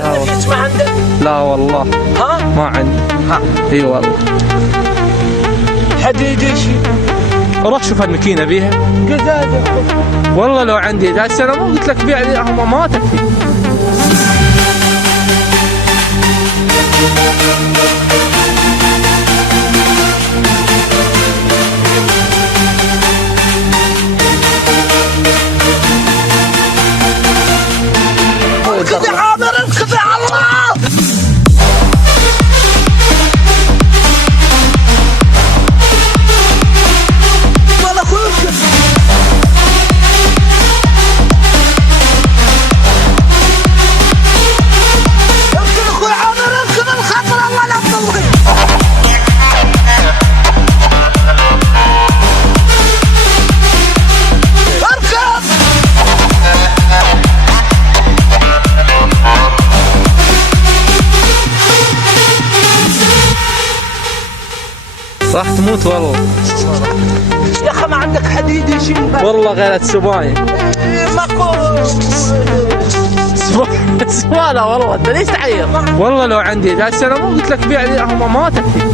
نفس ما عندك؟ لا والله. ها؟ ما عندي. ها؟ اي والله. حديد ايش؟ روح شوف الماكينه بيها. قزازه. والله لو عندي هسه انا مو قلت لك بيع لي ما تكفي. كذا عامر كذا الله. والله اخوك اركض اخوي عامر اركض الخطر الله لا تطلقني. اركض. راح تموت والله. يا اخي ما عندك حديد يشيل. والله غير السباين. ماكو سبالة والله. انت ليش تعيط؟ والله لو عندي هسه انا مو قلت لك بيع لي ما تكفي.